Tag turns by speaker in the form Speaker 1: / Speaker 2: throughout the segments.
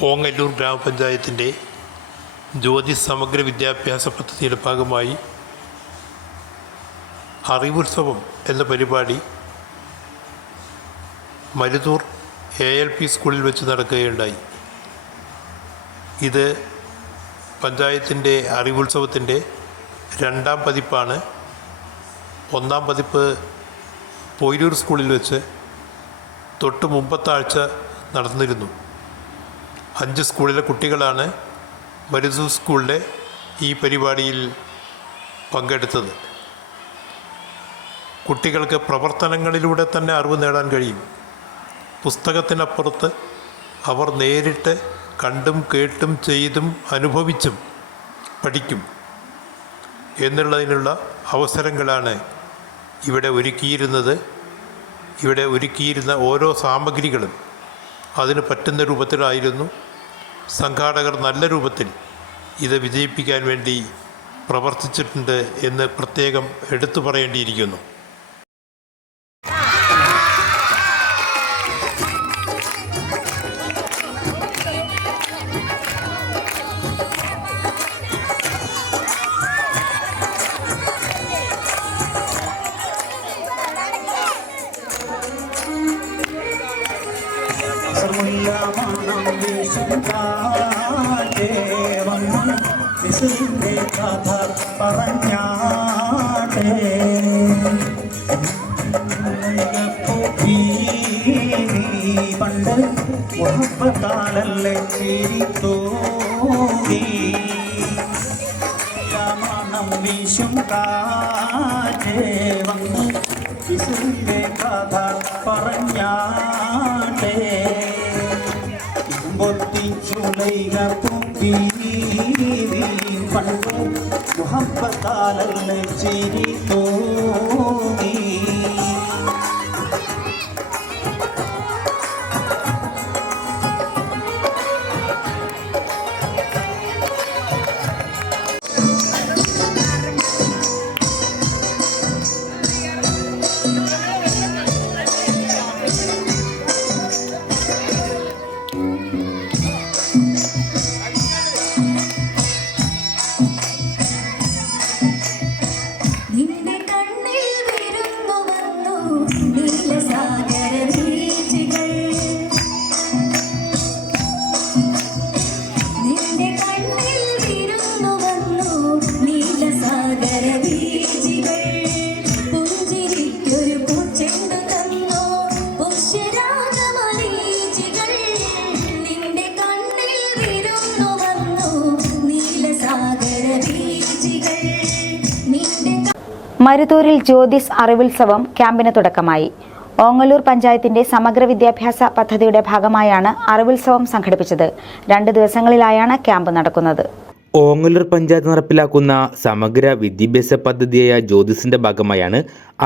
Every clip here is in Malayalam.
Speaker 1: ഓങ്ങല്ലൂർ ഗ്രാമപഞ്ചായത്തിന്റെ ജ്യോതി സമഗ്ര വിദ്യാഭ്യാസ പദ്ധതിയുടെ ഭാഗമായി അറിവുത്സവം എന്ന പരിപാടി മരുതൂർ എ എൽ പി സ്കൂളിൽ വെച്ച് നടക്കുകയുണ്ടായി. ഇത് പഞ്ചായത്തിന്റെ അറിവുത്സവത്തിന്റെ രണ്ടാം പതിപ്പാണ്. ഒന്നാം പതിപ്പ് പൊയിലൂർ സ്കൂളിൽ വെച്ച് തൊട്ട് മുമ്പത്തെ ആഴ്ച നടന്നിരുന്നു. അഞ്ച് സ്കൂളിലെ കുട്ടികളാണ് മരുസു സ്കൂളിലെ ഈ പരിപാടിയിൽ പങ്കെടുത്തത്. കുട്ടികൾക്ക് പ്രവർത്തനങ്ങളിലൂടെ തന്നെ അറിവ് നേടാൻ കഴിയും. പുസ്തകത്തിനപ്പുറത്ത് അവർ നേരിട്ട് കണ്ടും കേട്ടും ചെയ്തും അനുഭവിച്ചും പഠിക്കും എന്നുള്ളതിനുള്ള അവസരങ്ങളാണ് ഇവിടെ ഒരുക്കിയിരുന്നത്. ഇവിടെ ഒരുക്കിയിരുന്ന ഓരോ സാമഗ്രികളും അതിന് പറ്റുന്ന രൂപത്തിലായിരുന്നു. സംഘാടകർ നല്ല രൂപത്തിൽ ഇത് വിജയിപ്പിക്കാൻ വേണ്ടി പ്രവർത്തിച്ചിട്ടുണ്ട് എന്ന് പ്രത്യേകം എടുത്തു പറയേണ്ടിയിരിക്കുന്നു.
Speaker 2: കാറ്റേ വന്ന്. വിസുവിന്റെ കഥ പറഞ്ഞാട്ടേ. പണ്ട് മുഹബത്താലല്ലേ ചിരിത്തോടി മണം വീശും കാറ്റേ கைகப்பும் பீதியின் பண்பும் முகம்பத்தால் அல்ல சிரி தோணி
Speaker 3: മരുതൂരിൽ ജ്യോതിസ് അറിവുത്സവം ക്യാമ്പിന് തുടക്കമായി. ഓങ്ങല്ലൂർ പഞ്ചായത്തിന്റെ സമഗ്ര വിദ്യാഭ്യാസ പദ്ധതിയുടെ ഭാഗമായാണ് അറിവുത്സവം സംഘടിപ്പിച്ചത്. രണ്ട് ദിവസങ്ങളിലായാണ് ക്യാമ്പ് നടക്കുന്നത്.
Speaker 4: ഓങ്ങല്ലൂർ പഞ്ചായത്ത് നടപ്പിലാക്കുന്ന സമഗ്ര വിദ്യാഭ്യാസ പദ്ധതിയായ ജ്യോതിസിന്റെ ഭാഗമായാണ്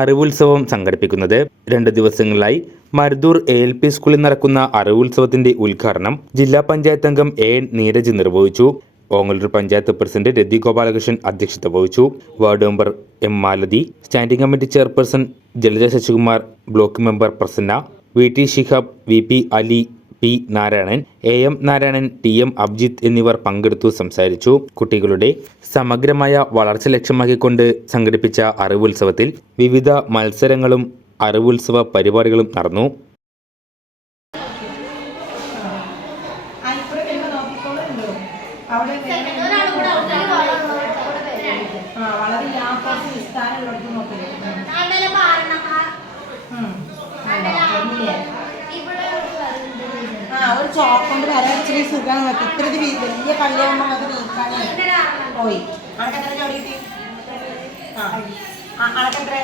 Speaker 4: അറിവുത്സവം സംഘടിപ്പിക്കുന്നത്. രണ്ട് ദിവസങ്ങളിലായി മരുദൂർ എ എൽ പി സ്കൂളിൽ നടക്കുന്ന അറിവുത്സവത്തിന്റെ ഉദ്ഘാടനം ജില്ലാ പഞ്ചായത്ത് അംഗം എ എൻ നീരജ് നിർവഹിച്ചു. ഓങ്ങല്ലൂർ പഞ്ചായത്ത് പ്രസിഡന്റ് രതി ഗോപാലകൃഷ്ണൻ അധ്യക്ഷത വഹിച്ചു. Ward member M Malathi standing committee chairperson Jalaja Sasikumar block member Prasanna V T Shihab V P Ali P Narayanan A M Narayanan T M Abhijith എന്നിവർ പങ്കെടുത്തു സംസാരിച്ചു. കുട്ടികളുടെ സമഗ്രമായ വളർച്ച ലക്ഷ്യമാക്കിക്കൊണ്ട് സംഘടിപ്പിച്ച അറിവുത്സവത്തിൽ വിവിധ മത്സരങ്ങളും അറിവുത്സവ പരിപാടികളും നടന്നു.
Speaker 5: ആ വര ഇച്ചിരി സുഖം. ഇത്ര വലിയ കല്യാണം അത് നീക്കാനേ. പോയി. അണക്കെത്ര ചോടിയിട്ട് ആ. അണക്കെത്ര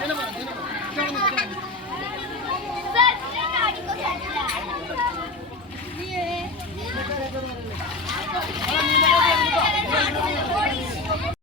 Speaker 5: 别的吧，别的吧，这谁家的东西啊？谁的？